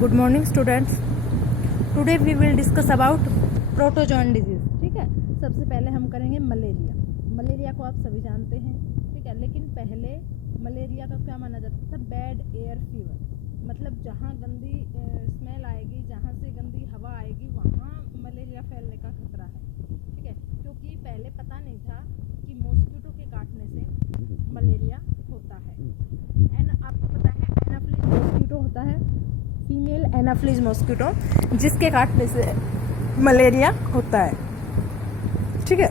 Good morning students. Today we will discuss about protozoan disease. ठीक है, सबसे पहले हम करेंगे मलेरिया। मलेरिया को आप सभी जानते हैं, ठीक है। लेकिन पहले मलेरिया का क्या माना जाता था? Bad air fever. मतलब जहाँ गंदी स्मेल आएगी, जहाँ से गंदी हवा आएगी, वहाँ मलेरिया फैलने का खतरा है। ठीक है, क्योंकि पहले पता नहीं था कि मॉस्किटो के काटने से मलेरिया होता है। आपको पता है एनाफ्लिज मॉस्किटो होता है, फीमेल एनाफ्लिज मॉस्किटो, जिसके काटने से मलेरिया होता है। ठीक है,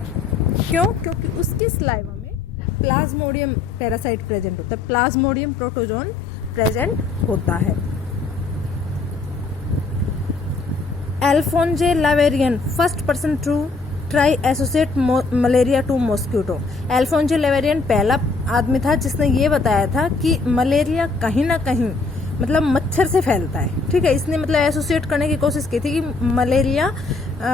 क्यों? क्योंकि उसकी स्लाइवा में प्लाज्मोडियम पैरासाइट प्रेजेंट होता है, प्लाज्मोडियम प्रोटोजोन प्रेजेंट होता है। Alphonse Laveran first person to try associate malaria to mosquito. Alphonse Laveran पहला आदमी था जिसने ये बताया था कि मलेरिया कहीं ना कहीं मतलब मच्छर से फैलता है। ठीक है, इसने मतलब एसोसिएट करने की कोशिश की थी कि मलेरिया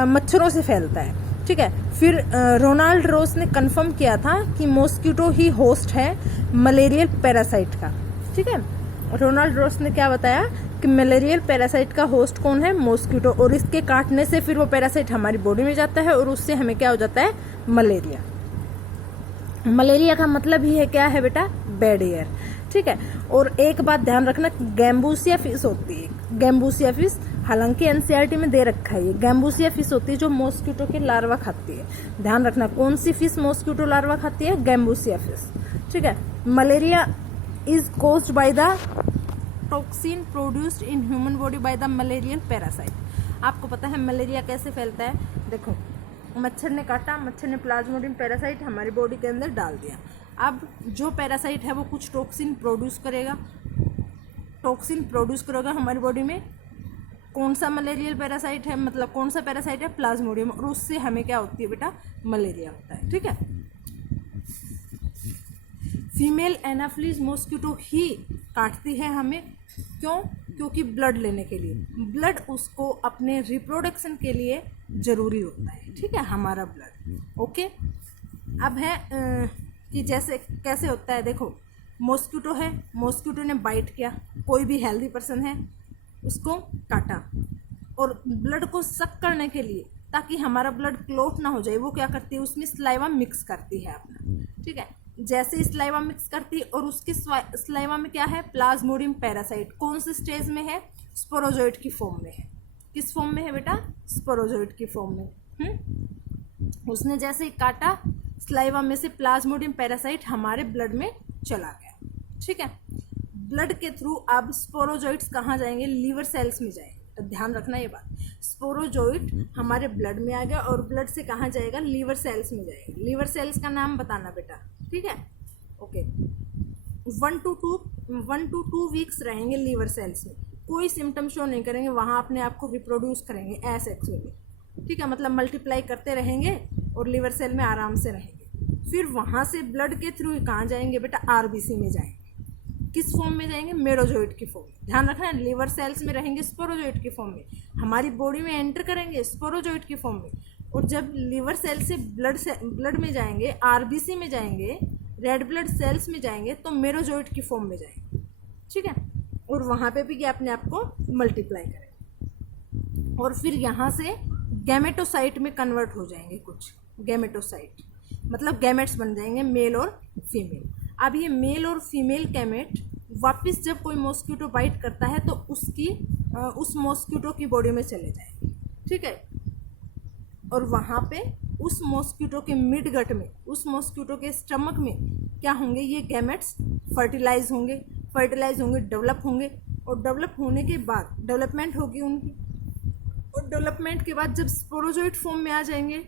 मच्छरों से फैलता है। ठीक है, फिर रोनाल्ड रोस ने कंफर्म किया था कि मॉस्किटो ही होस्ट है मलेरियल पैरासाइट का। ठीक है, रोनाल्ड रोस ने क्या बताया कि मलेरियल पैरासाइट का होस्ट कौन है? मॉस्किटो। और इसके काटने से फिर वो पैरासाइट हमारी बॉडी में जाता है और उससे हमें क्या हो जाता है? मलेरिया। मलेरिया का मतलब ही है क्या है बेटा? Bad air. ठीक है, और एक बात ध्यान रखना, गैम्बूसिया फिश होती है। गैम्बूसिया फिश हालांकि एनसीईआरटी में दे रखा है, ये गैम्बूसिया फिश होती है जो मॉस्किटो के लार्वा खाती है। ध्यान रखना, कौन सी फिश मॉस्किटो लार्वा खाती है? Gambusia fish. ठीक है, malaria is caused by the toxin produced in human body by the malarial parasite. आपको पता है मलेरिया कैसे फैलता है? देखो, मच्छर ने काटा, मच्छर ने प्लाज्मोडियम पैरासाइट हमारी बॉडी के अंदर डाल दिया। अब जो पैरासाइट है वो कुछ टॉक्सिन प्रोड्यूस करेगा, टॉक्सिन प्रोड्यूस करेगा हमारी बॉडी में। कौन सा मलेरियल पैरासाइट है? मतलब कौन सा पैरासाइट है? प्लाज्मोडियम। और उससे हमें क्या होती है बेटा? मलेरिया होता है। ठीक है, फीमेल एनाफ्लिज मॉस्किटो ही काटती है हमें। क्यों? क्योंकि ब्लड लेने के लिए, ब्लड उसको अपने रिप्रोडक्शन के लिए जरूरी होता है। ठीक है, हमारा ब्लड। ओके, अब है कि जैसे कैसे होता है। देखो, मॉस्किटो है, मॉस्किटो ने बाइट किया, कोई भी हेल्दी पर्सन है उसको काटा, और ब्लड को सक करने के लिए, ताकि हमारा ब्लड क्लॉट ना हो जाए, वो क्या करती है? उसमें स्लाइवा मिक्स करती है अपना। ठीक है, जैसे स्लाइवा मिक्स करती है, और उसके स्लाइवा में क्या है? Plasmodium parasite. कौन से स्टेज में है? स्पोरोजोइट की फॉर्म में है। किस फॉर्म में है बेटा? स्पोरोजोइट की फॉर्म में। उसने जैसे ही काटा, स्लाइवा में से प्लाज्मोडियम पैरासाइट हमारे ब्लड में चला गया। ठीक है, ब्लड के थ्रू अब स्पोरोजोइट्स कहाँ जाएंगे? लीवर सेल्स में जाएंगे। तो ध्यान रखना ये बात, स्पोरोजोइट हमारे ब्लड में आ गया और ब्लड से कहाँ जाएगा? लीवर सेल्स में जाएगा। लीवर सेल्स का नाम बताना बेटा। ठीक है, ओके। 1 to 2 वीक्स रहेंगे लीवर सेल्स में, कोई सिम्टम शो नहीं करेंगे, वहाँ अपने आप को रिप्रोड्यूस करेंगे एसेक्सुअली। ठीक है, मतलब मल्टीप्लाई करते रहेंगे और लीवर सेल में आराम से रहेंगे। फिर वहाँ से ब्लड के थ्रू कहाँ जाएंगे बेटा? आरबीसी में जाएंगे। किस फॉर्म में जाएंगे? मेरोजोइट की फॉर्म में। ध्यान रखना, लीवर सेल्स में रहेंगे स्पोरोजोइट की फॉर्म में, हमारी बॉडी में एंटर करेंगे स्पोरोजोइट की फॉर्म में, और जब लीवर सेल से ब्लड में जाएंगे, आरबीसी में जाएंगे, रेड ब्लड सेल्स में जाएंगे, तो मेरोजोइट की फॉर्म में जाएंगे। ठीक है, और वहाँ पे भी ये अपने आप को मल्टीप्लाई करेंगे, और फिर यहाँ से गैमेटोसाइट में कन्वर्ट हो जाएंगे। कुछ गैमेटोसाइट मतलब गैमेट्स बन जाएंगे, मेल और फीमेल। अब ये मेल और फीमेल गैमेट वापस जब कोई मॉस्किटो बाइट करता है तो उस मॉस्किटो की बॉडी में चले जाएंगे। ठीक है, और वहाँ पे उस मॉस्किटो के मिड गट में, उस मॉस्किटो के स्टमक में क्या होंगे? ये गैमेट्स फर्टिलाइज होंगे, डेवलप होंगे, और डेवलप होने के बाद डेवलपमेंट होगी उनकी, और डेवलपमेंट के बाद जब स्पोरोजोइट फॉर्म में आ जाएंगे,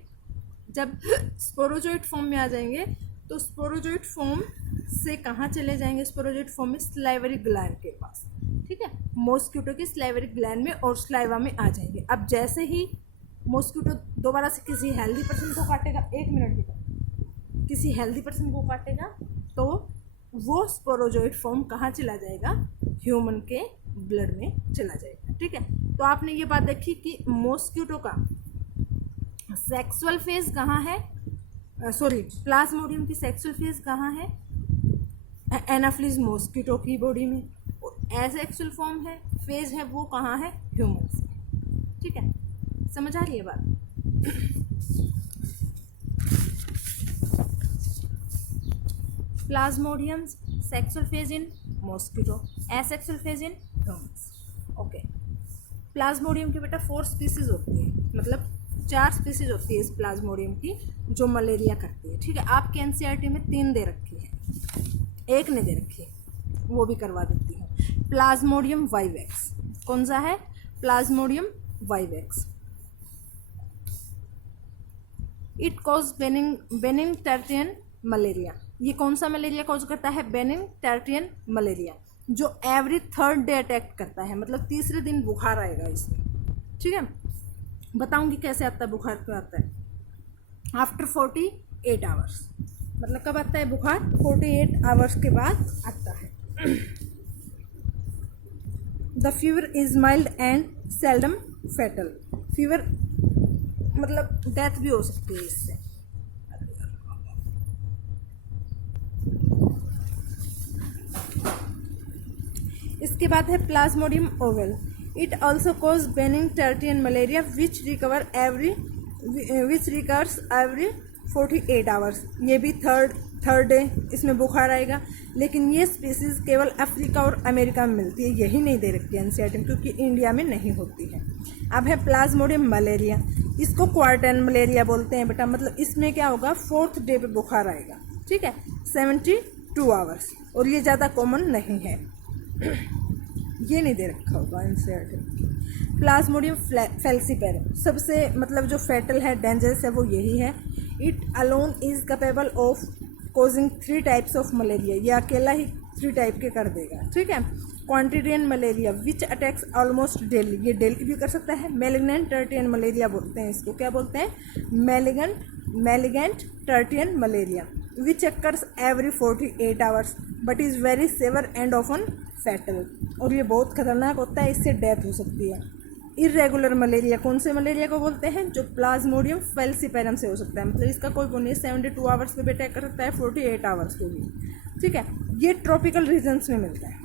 तो स्पोरोजोइट फॉर्म से कहाँ चले जाएंगे? स्पोरोजोइट फॉर्म में स्लाइवरी ग्लैंड के पास। ठीक है, मॉस्किटो के स्लाइवरी ग्लैंड में और स्लाइवा में आ जाएंगे। अब जैसे ही मॉस्किटो दोबारा से किसी हेल्दी पर्सन को काटेगा, 1 मिनट की, किसी हेल्दी पर्सन को काटेगा, तो वो स्पोरोजोइट फॉर्म कहाँ चला जाएगा? ह्यूमन के ब्लड में चला जाएगा। ठीक है, तो आपने ये बात देखी कि मॉस्किटो का सेक्सुअल फेज कहाँ है? प्लाज्मोडियम की सेक्सुअल फेज कहाँ है? एनाफ्लिज मॉस्किटो की बॉडी में, एसेक्सुअल फॉर्म है, फेज है वो कहाँ है, ह्यूमन्स में। ठीक है, समझ आ रही है बात। Plasmodiums sexual phase in mosquito, asexual phase in humans. Okay, plasmodium की बेटा 4 स्पीसीज होती है, मतलब 4 स्पीसीज होती है इस प्लाज्मोडियम की जो मलेरिया करती है। ठीक है, आपके एनसीईआरटी में 3 दे रखी है, 1 नहीं दे रखी है, वो भी करवा देती हूँ। प्लाज्मोडियम वाइवेक्स, कौन सा है, plasmodium vivax. It cause benign tertian malaria, ये कौन सा मलेरिया कॉज करता है, बेनिन टर्टियन मलेरिया, जो एवरी 3rd डे अटैक करता है, मतलब तीसरे दिन बुखार आएगा इसमें। ठीक है, बताऊंगी कैसे आता है बुखार, क्यों आता है। आफ्टर 48 आवर्स, मतलब कब आता है बुखार, 48 आवर्स के बाद आता है। The fever is mild and seldom fatal, fever मतलब डेथ भी हो सकती है इससे। इसके बाद है plasmodium ovale, it also cause benign tertian malaria which recurs every 48 hours, ये भी थर्ड डे इसमें बुखार आएगा। लेकिन ये स्पीसीज केवल अफ्रीका और अमेरिका में मिलती है, यही नहीं दे रखी है एनसीईआरटी में, क्योंकि इंडिया में नहीं होती है। अब है प्लाज्मोडियम मलेरिया, इसको क्वार्टाइन मलेरिया बोलते हैं बेटा, मतलब इसमें क्या होगा, 4th डे पे बुखार आएगा। ठीक है, 72 आवर्स, और ये ज़्यादा कॉमन नहीं है, ये नहीं दे रखा होगा एनसीईआरटी में। प्लाज्मोडियम फैल्सीपेरम, सबसे मतलब जो फैटल है, डेंजरस है, वो यही है। It alone is capable of causing 3 types of malaria, ये अकेला ही 3 टाइप के कर देगा। ठीक है, क्वांटिडियन मलेरिया विच अटैक्स ऑलमोस्ट डेली, ये डेली भी कर सकता है। मेलिग्नेंट टर्टियन मलेरिया बोलते हैं इसको, क्या बोलते हैं, malignant tertian malaria which occurs every 48 hours but is very severe and often fatal, और ये बहुत खतरनाक होता है, इससे डेथ हो सकती है। इरेगुलर मलेरिया, कौन से मलेरिया को बोलते हैं, जो प्लाज्मोडियम फैल्सीपेरम से हो सकता है, मतलब इसका कोई वो नहीं, 72 आवर्स पे भी अटैक कर सकता है, 48 आवर्स पे भी। ठीक है, ये ट्रॉपिकल रीजन्स में मिलता है।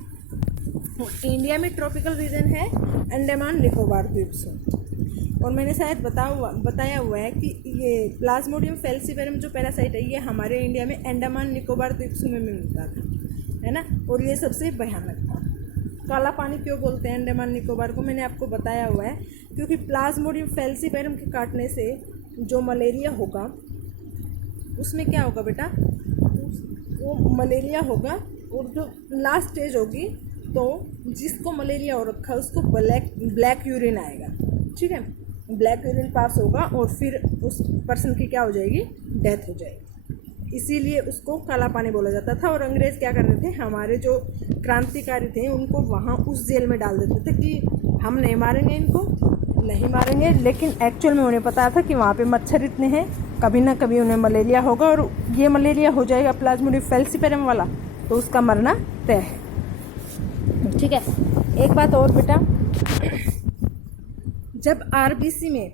इंडिया में ट्रॉपिकल रीजन है अंडमान निकोबार द्वीप समूह, और मैंने शायद बताया हुआ है कि ये प्लाज्मोडियम फैल्सीपेरम जो पैरासाइट है, ये हमारे इंडिया में अंडमान निकोबार द्वीप समूह में मिलता था, है ना, और ये सबसे भयानक था। काला पानी क्यों बोलते हैं अंडमान निकोबार को, मैंने आपको बताया हुआ है, क्योंकि प्लाज्मोडियम फैल्सीपेरम के काटने से जो मलेरिया होगा उसमें क्या होगा बेटा, वो मलेरिया होगा, और जो लास्ट स्टेज होगी तो जिसको मलेरिया हो रखा है उसको ब्लैक यूरिन आएगा। ठीक है, ब्लैक यूरिन पास होगा और फिर उस पर्सन की क्या हो जाएगी, डेथ हो जाएगी। इसीलिए उसको काला पानी बोला जाता था। और अंग्रेज़ क्या करते थे, हमारे जो क्रांतिकारी थे उनको वहाँ उस जेल में डाल देते थे कि हम नहीं मारेंगे, इनको नहीं मारेंगे, लेकिन एक्चुअल में उन्हें पता था कि वहाँ पे मच्छर इतने हैं, कभी ना कभी उन्हें मलेरिया होगा, और ये मलेरिया हो जाएगा प्लाज्मोडियम फैल्सीपेरम वाला, तो उसका मरना तय है। ठीक है, एक बात और बेटा, जब आरबीसी में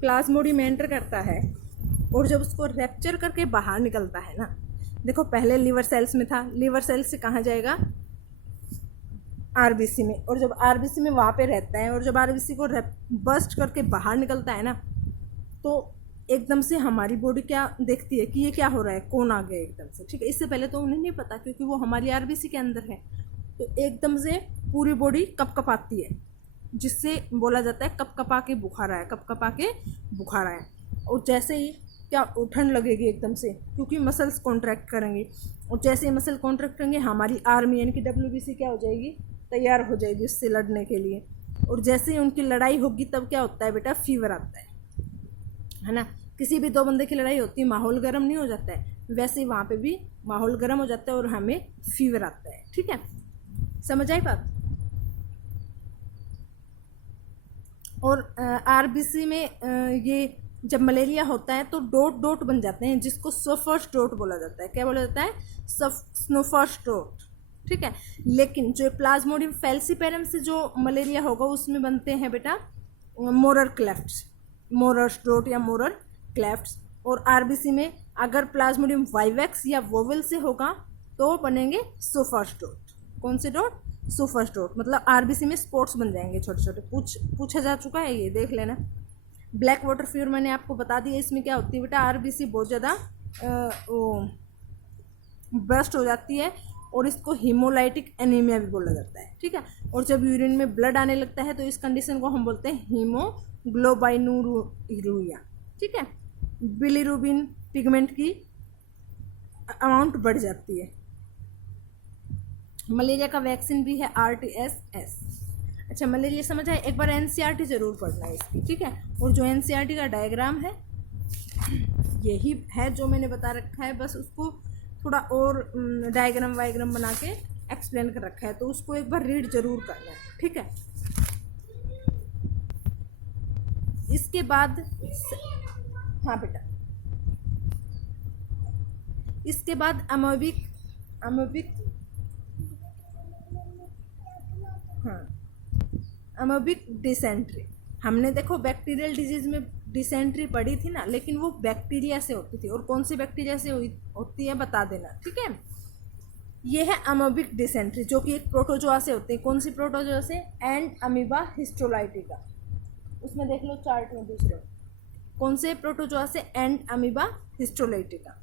प्लाज्मोडियम एंटर करता है और जब उसको रैप्चर करके बाहर निकलता है ना, देखो पहले लीवर सेल्स में था, लीवर सेल्स से कहाँ जाएगा, आरबीसी में, और जब आरबीसी में वहाँ पे रहता है और जब आरबीसी को बस्ट करके बाहर निकलता है ना, तो एकदम से हमारी बॉडी क्या देखती है कि ये क्या हो रहा है, कौन आ गया एकदम से। ठीक है, इससे पहले तो उन्हें नहीं पता, क्योंकि वो हमारी आरबीसी के अंदर है, तो एकदम से पूरी बॉडी कपकपाती है, जिससे बोला जाता है कपकपा के बुखार आया, कपकपा के बुखार आया। और जैसे ही क्या ठंड लगेगी एकदम से, क्योंकि मसल्स कॉन्ट्रैक्ट करेंगे, और जैसे ही मसल कॉन्ट्रैक्ट करेंगे हमारी आर्मी यानी कि WBC क्या हो जाएगी, तैयार हो जाएगी उससे लड़ने के लिए। और जैसे ही उनकी लड़ाई होगी तब क्या होता है बेटा, फीवर आता है ना। किसी भी 2 बंदे की लड़ाई होती है, माहौल गर्म नहीं हो जाता है, वैसे ही वहाँ पे भी माहौल गर्म हो जाता है और हमें फीवर आता है। ठीक है, समझ आई बात। और आरबीसी में ये जब मलेरिया होता है तो डॉट बन जाते हैं, जिसको स्नोफर्स डॉट बोला जाता है। क्या बोला जाता है, स्नोफर्स डॉट। ठीक है, लेकिन जो प्लाज्मोडियम फैल्सीपेरम से जो मलेरिया होगा उसमें बनते हैं बेटा मोरर क्लेफ्ट्स, मोरर्स डॉट या मोरर क्लेफ्ट्स। और आरबीसी में अगर प्लाज्मोडियम वाइवेक्स या वोवेल से होगा तो बनेंगे सोफर्स डॉट। कौन से डॉट, सुपर स्पॉट, मतलब आरबीसी में स्पॉट्स बन जाएंगे छोटे छोटे। पूछा जा चुका है, ये देख लेना। ब्लैक वाटर फीवर मैंने आपको बता दिया, इसमें क्या होती है बेटा, आरबीसी बहुत ज़्यादा वो बर्स्ट हो जाती है और इसको हीमोलाइटिक एनीमिया भी बोला जाता है, ठीक है। और जब यूरिन में ब्लड आने लगता है तो इस कंडीशन को हम बोलते हैं हीमोग्लोबिनुरिया, ठीक है। बिलीरुबिन पिगमेंट की अमाउंट बढ़ जाती है। मलेरिया का वैक्सीन भी है RTS-S। अच्छा, मलेरिया समझ आए। एक बार NCERT जरूर पढ़ना है इसकी, ठीक है। और जो NCERT का डायग्राम है यही है जो मैंने बता रखा है, बस उसको थोड़ा और डायग्राम वायग्राम बना के एक्सप्लेन कर रखा है, तो उसको एक बार रीड जरूर करना है, ठीक है। इसके बाद हाँ बेटा, इसके बाद अमोबिक डिसेंट्री। हमने देखो बैक्टीरियल डिजीज में डिसेंट्री पढ़ी थी ना, लेकिन वो बैक्टीरिया से होती थी। और कौन सी बैक्टीरिया से होती है बता देना, ठीक है। ये है अमोबिक डिसेंट्री, जो कि एक प्रोटोजोआ से होती है। कौन सी प्रोटोजोआ से? And amoeba histolytica. उसमें देख लो चार्ट में दूसरे, कौन से प्रोटोजोआ से? And amoeba histolytica.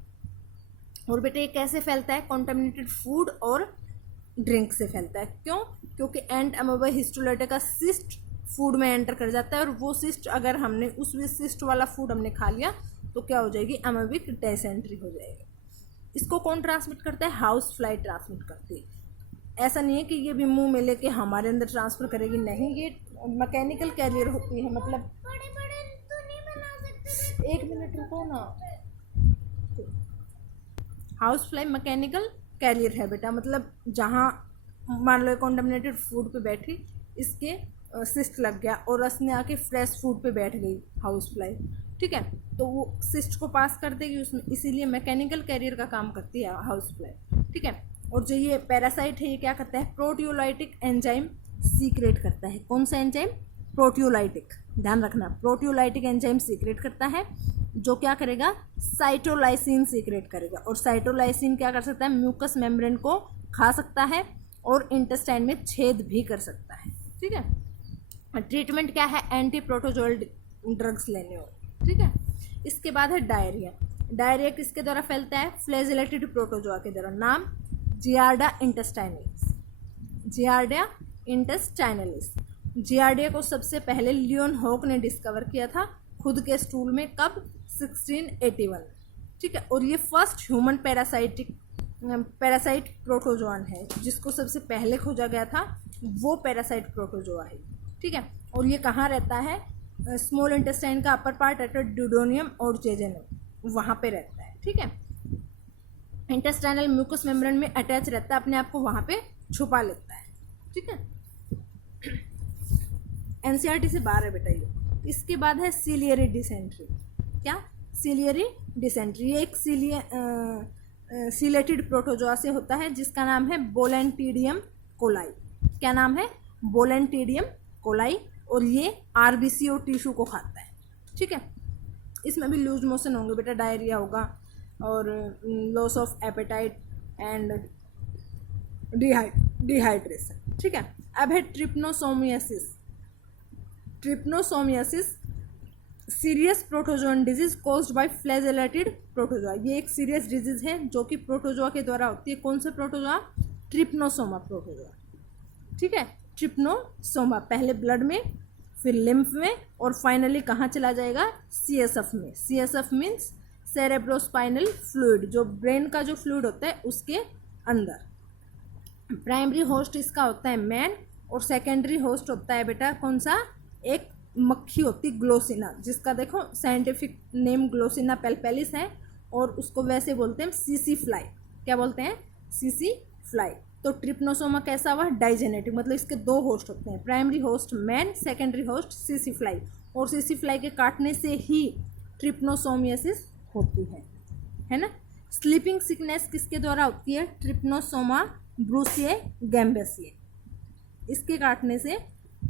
और बेटे ये कैसे फैलता है? कॉन्टामिनेटेड फूड और ड्रिंक से फैलता है। क्यों? क्योंकि and amoeba histolytica cyst food में एंटर कर जाता है, और वो सिस्ट अगर हमने उस सिस्ट वाला फूड हमने खा लिया तो क्या हो जाएगी? अमोबिक डिसेंट्री हो जाएगी। इसको कौन ट्रांसमिट करता है? हाउस फ्लाई ट्रांसमिट करती है। ऐसा नहीं है कि ये भी मुंह में लेके हमारे अंदर ट्रांसफर करेगी, नहीं, ये मैकेनिकल कैरियर होती है। मतलब एक मिनट रुको ना, हाउस फ्लाई मैकेनिकल कैरियर है बेटा। मतलब जहाँ मान लो कॉन्टामिनेटेड फूड पे बैठी, इसके सिस्ट लग गया और रस ने आके फ्रेश फूड पे बैठ गई हाउस फ्लाई, ठीक है, तो वो सिस्ट को पास कर देगी उसमें, इसीलिए मैकेनिकल कैरियर का काम करती है हाउस फ्लाई, ठीक है। और जो ये पैरासाइट है ये क्या करता है? प्रोटियोलाइटिक एंजाइम सीक्रेट करता है। कौन सा एंजाइम? प्रोटियोलाइटिक, ध्यान रखना, प्रोटियोलाइटिक एंजाइम सीक्रेट करता है, जो क्या करेगा? साइटोलाइसिन सीक्रेट करेगा। और साइटोलाइसिन क्या कर सकता है? म्यूकस मेम्ब्रेन को खा सकता है और इंटेस्टाइन में छेद भी कर सकता है, ठीक है। ट्रीटमेंट क्या है? एंटी प्रोटोजोल ड्रग्स लेने हो, ठीक है। इसके बाद है डायरिया। डायरिया किसके द्वारा फैलता है? फ्लैजिलेटेड प्रोटोजोआ के द्वारा। नाम? जियार्डा इंटेस्टाइनलिस। जियार्डा इंटेस्टाइनलिस। जियार्डिया को सबसे पहले लियोन हॉक ने डिस्कवर किया था खुद के स्टूल में। कब? 1681, ठीक है। और ये फर्स्ट ह्यूमन पैरासाइट प्रोटोजोआन है, जिसको सबसे पहले खोजा गया था वो पैरासाइट प्रोटोजोआ है, ठीक है। और ये कहाँ रहता है? स्मॉल इंटेस्टाइन का अपर पार्ट एट ड्यूडोनियम और जेजेनम, वहाँ पे रहता है, ठीक है। इंटेस्टाइनल म्यूकस मेम्ब्रेन में अटैच रहता है, अपने आप को वहाँ पे छुपा लेता है, ठीक है। NCERT से बाहर है बेटा ये। इसके बाद है सीलियरी डिसेंट्री। क्या? Ciliary dysentery. ये एक सीलेटेड प्रोटोजोआ से होता है, जिसका नाम है बोलेंटिडियम कोलाई। क्या नाम है? बोलेंटिडियम कोलाई। और ये आरबीसी और टिश्यू को खाता है, ठीक है। इसमें भी लूज मोशन होंगे बेटा, डायरिया होगा और loss of appetite and dehydration, ठीक है। अब है trypanosomiasis. Trypanosomiasis serious protozoan disease caused by flagellated protozoa. ये एक सीरियस डिजीज है जो कि प्रोटोजोआ के द्वारा होती है। कौन से प्रोटोजोआ? ट्रिप्नोसोमा प्रोटोजोआ, ठीक है। ट्रिप्नोसोमा पहले ब्लड में, फिर लिम्फ में, और फाइनली कहाँ चला जाएगा? CSF में। CSF मीन्स सेरेब्रोस्पाइनल फ्लूइड, जो ब्रेन का जो फ्लूइड होता है उसके अंदर। प्राइमरी होस्ट इसका होता है मैन, और सेकेंडरी होस्ट होता है बेटा कौन सा? एक मक्खी होती ग्लोसिना, जिसका देखो साइंटिफिक नेम ग्लोसिना पेल्पेलिस है, और उसको वैसे बोलते हैं सीसी फ्लाई। क्या बोलते हैं? CC fly. तो ट्रिप्नोसोमा कैसा हुआ? डाइजेनेटिक, मतलब इसके दो होस्ट होते हैं, primary host man, secondary host CC fly. और सीसी फ्लाई के काटने से ही ट्रिप्नोसोमियासिस होती है ना। स्लीपिंग सिकनेस किसके द्वारा होती है? ट्रिप्नोसोमा ब्रूसिए गैम्बेसिए, इसके काटने से,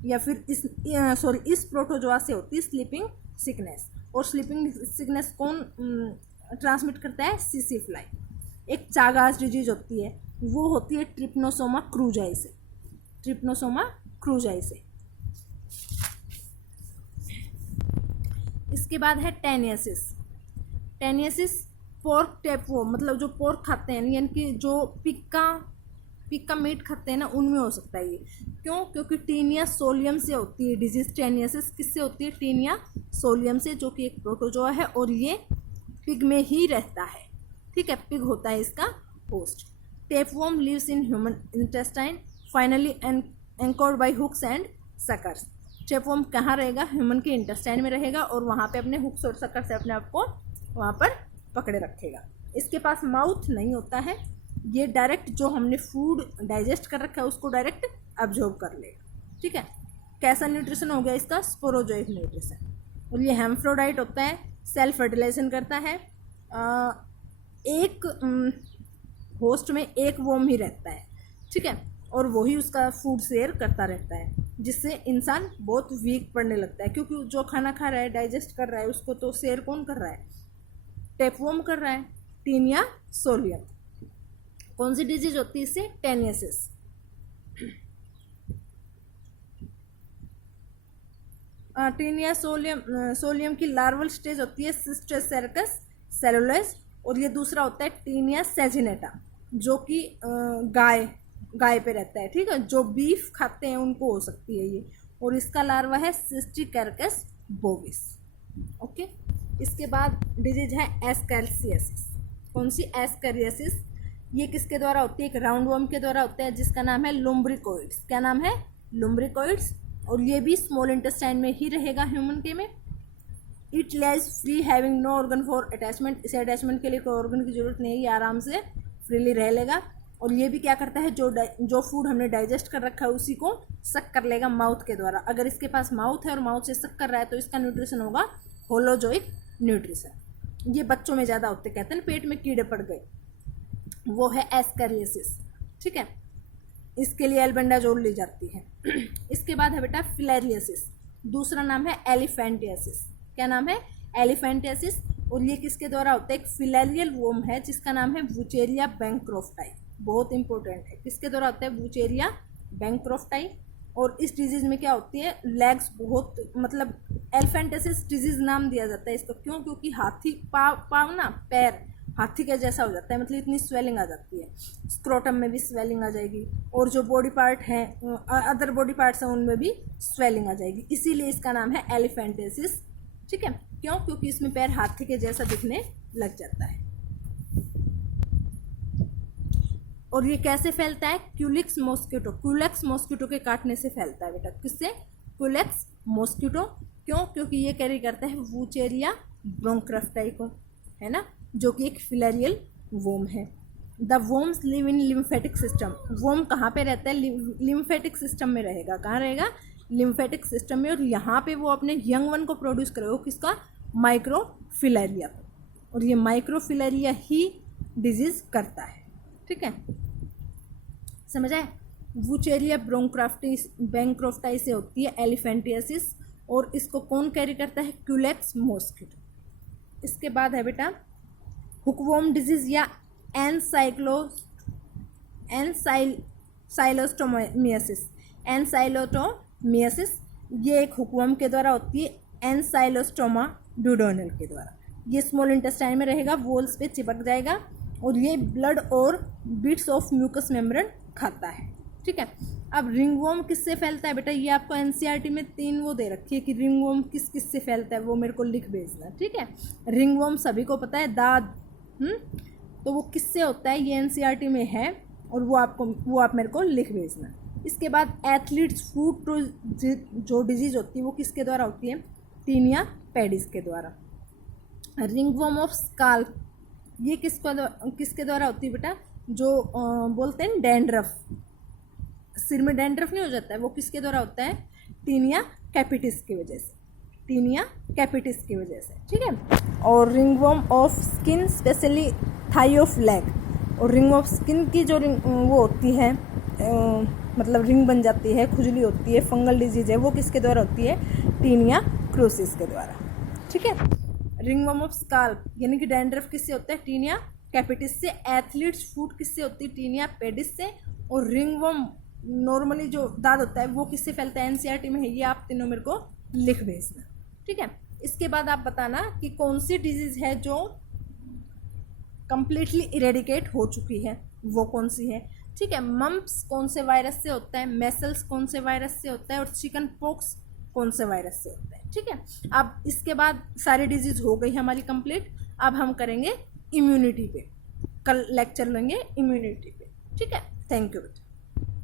या फिर इस प्रोटोजोआ से होती है स्लीपिंग सिकनेस। और स्लीपिंग सिकनेस कौन ट्रांसमिट करता है? CC fly. एक चागास डिजीज होती है, वो होती है ट्रिप्नोसोमा क्रूजाई से। ट्रिप्नोसोमा क्रूजाई से। इसके बाद है टेनियसिस। टेनियसिस पोर्क टेपवॉर्म, मतलब जो पोर्क खाते हैं यानी कि जो पिग का मीट खाते हैं ना, उनमें हो सकता है ये। क्यों? क्योंकि टीनिया सोलियम से होती है डिजीज। टेनियसिस किससे होती है? टीनिया सोलियम से, जो कि एक प्रोटोजोआ है और ये पिग में ही रहता है। ठीक है, पिग होता है इसका host. Tapeworm lives in human intestine finally anchored by hooks and suckers. Tapeworm कहाँ रहेगा? ह्यूमन के इंटेस्टाइन में रहेगा और वहाँ पे अपने हुक्स और सकर्स से अपने आप को वहाँ पर पकड़े रखेगा। इसके पास माउथ नहीं होता है, ये डायरेक्ट जो हमने फूड डाइजेस्ट कर रखा है उसको डायरेक्ट अब्जॉर्ब कर लेगा। ठीक है, कैसा न्यूट्रिशन हो गया इसका? स्पोरोजोइक न्यूट्रिशन। और ये हेम्फ्रोडाइट होता है, सेल्फ फर्टिलाइजेशन करता है। एक होस्ट में एक वोम ही रहता है। ठीक है, और वही उसका फूड शेयर करता रहता है, जिससे इंसान बहुत वीक पड़ने लगता है, क्योंकि जो खाना खा रहा है, डाइजेस्ट कर रहा है, उसको तो शेयर कौन कर रहा है? टेपवॉर्म कर रहा है, टीनिया सोलियम। कौन सी डिजीज होती है इससे? टेनियसिस। टीनिया सोलियम की लार्वल स्टेज होती है सिस्टोसेरकस सेलुलोस, और ये दूसरा होता है टीनिया सेजिनेटा, जो कि गाय पे रहता है। ठीक है, जो बीफ खाते हैं उनको हो सकती है ये, और इसका लार्वा है सिस्टिकर्कस बोविस। ओके, इसके बाद डिजीज है एस्केरियासिस। कौन सी? एस्केरियासिस। ये किसके द्वारा होती है? एक राउंड वर्म के द्वारा होता है, जिसका नाम है लुम्ब्रिकोइड्स। क्या नाम है? लुम्ब्रिकोइड्स। और ये भी स्मॉल इंटेस्टाइन में ही रहेगा ह्यूमन के में। It lies free having no organ for attachment. इसे अटैचमेंट के लिए कोई ऑर्गन की जरूरत नहीं है, ये आराम से फ्रीली रह लेगा। और ये भी क्या करता है? जो फूड हमने डाइजेस्ट कर रखा है उसी को सक कर लेगा माउथ के द्वारा। अगर इसके पास माउथ है और माउथ से सक कर रहा है तो इसका न्यूट्रिशन होगा होलोजोइक न्यूट्रिशन। ये बच्चों में ज़्यादा होते, कहते हैं पेट में कीड़े पड़ गए, वो है एस्केरियासिस। ठीक है, इसके लिए एल्बेंडाजोल ली जाती है। इसके बाद है बेटा फिलेरियासिस। दूसरा नाम है एलिफेंटियासिस। क्या नाम है? एलिफेंटियासिस। और ये किसके द्वारा होता है? एक फिलेरियल वोम है जिसका नाम है वुचेरिया बैंक्रोफ्टाई। बहुत इंपॉर्टेंट है। किसके द्वारा होता है? वुचेरिया बैंक्रोफ्टाई। और इस डिजीज में क्या होती है? लेग्स बहुत, मतलब एलिफेंटियासिस डिजीज नाम दिया जाता है इसको। क्यों? क्योंकि हाथी पाव ना, पैर हाथी का जैसा हो जाता है, मतलब इतनी स्वेलिंग आ जाती है। स्क्रोटम में भी स्वेलिंग आ जाएगी, और जो बॉडी पार्ट हैं, अदर बॉडी पार्ट्स हैं, उनमें भी स्वेलिंग आ जाएगी। इसीलिए इसका नाम है एलिफेंटियासिस। ठीक है, क्यों? क्योंकि इसमें पैर हाथी के जैसा दिखने लग जाता है। और ये कैसे फैलता है? Culex mosquito. क्यूलेक्स मॉस्किटो के काटने से फैलता है बेटा। किससे? Culex mosquito. क्यों? क्योंकि ये कैरी करता है वुचेरिया ब्रोंक्राफ्टाई को, है ना, जो कि एक फिलेरियल वोम है। The worms live in lymphatic system. Worm कहाँ पे रहता है? लिम्फेटिक सिस्टम में रहेगा। कहाँ रहेगा? लिम्फेटिक सिस्टम में। और यहाँ पे वो अपने यंग वन को प्रोड्यूस करेगा, किसका? माइक्रोफिलेरिया। और ये माइक्रोफिलेरिया ही डिजीज करता है। ठीक है, समझ आए? वुचेरिया बैंक्रोफ्टाई से होती है एलिफेंटियासिस, और इसको कौन कैरी करता है? Culex mosquito. इसके बाद है बेटा हुकवॉर्म डिजीज या एनसाइलोस्टोमियासिस। एनसाइलोटोमियासिस ये एक हुकवॉर्म के द्वारा होती है, एनसाइलोस्टोमा ड्यूडेनल के द्वारा। ये स्मॉल इंटेस्टाइन में रहेगा, वॉल्स पे चिपक जाएगा, और ये ब्लड और बिट्स ऑफ म्यूकस मेम्ब्रेन खाता है। ठीक है, अब रिंगवॉर्म किससे फैलता है बेटा? ये आपको एनसीईआरटी में 3 वो दे रखी है कि रिंगवॉर्म किस किस से फैलता है, वो मेरे को लिख भेजना। ठीक है, रिंगवॉर्म सभी को पता है, दाद। तो वो किससे होता है? ये एनसीईआरटी में है, और वो आप मेरे को लिख भेजना। इसके बाद एथलीट्स फूट जो डिजीज होती है वो किसके द्वारा होती है? टीनिया पेडिस के द्वारा। रिंगवॉर्म ऑफ स्काल्प ये किसके द्वारा होती है बेटा? जो बोलते हैं डैंड्रफ, सिर में डैंड्रफ नहीं हो जाता है, वो किसके द्वारा होता है? टीनिया कैपिटिस की वजह से। टीनिया कैपिटिस की वजह से। ठीक है, और ringworm of skin specially thigh of leg. और रिंग ऑफ स्किन की जो वो होती है, मतलब रिंग बन जाती है, खुजली होती है, फंगल डिजीज है, वो किसके द्वारा होती है? टीनिया क्रोसिस के द्वारा। ठीक है, रिंगवर्म ऑफ स्काल्प यानी कि डैंड्रफ किससे होता है? टीनिया कैपिटिस से। एथलीट्स फूट किससे होती है? टीनिया पेडिस से। और रिंगवर्म नॉर्मली जो दाद होता है वो किससे फैलता है, एनसीईआरटी में है, ये आप तीनों मेरे को लिख भेजना, ठीक है। इसके बाद आप बताना कि कौन सी डिजीज़ है जो कंप्लीटली इरेडिकेट हो चुकी है, वो कौन सी है, ठीक है। मम्प्स कौन से वायरस से होता है, मेसल्स कौन से वायरस से होता है, और चिकन पॉक्स कौन से वायरस से होता है, ठीक है। अब इसके बाद सारी डिजीज़ हो गई हमारी कंप्लीट। अब हम करेंगे इम्यूनिटी पे, कल लेक्चर लेंगे इम्यूनिटी पे, ठीक है। थैंक यू बेटा।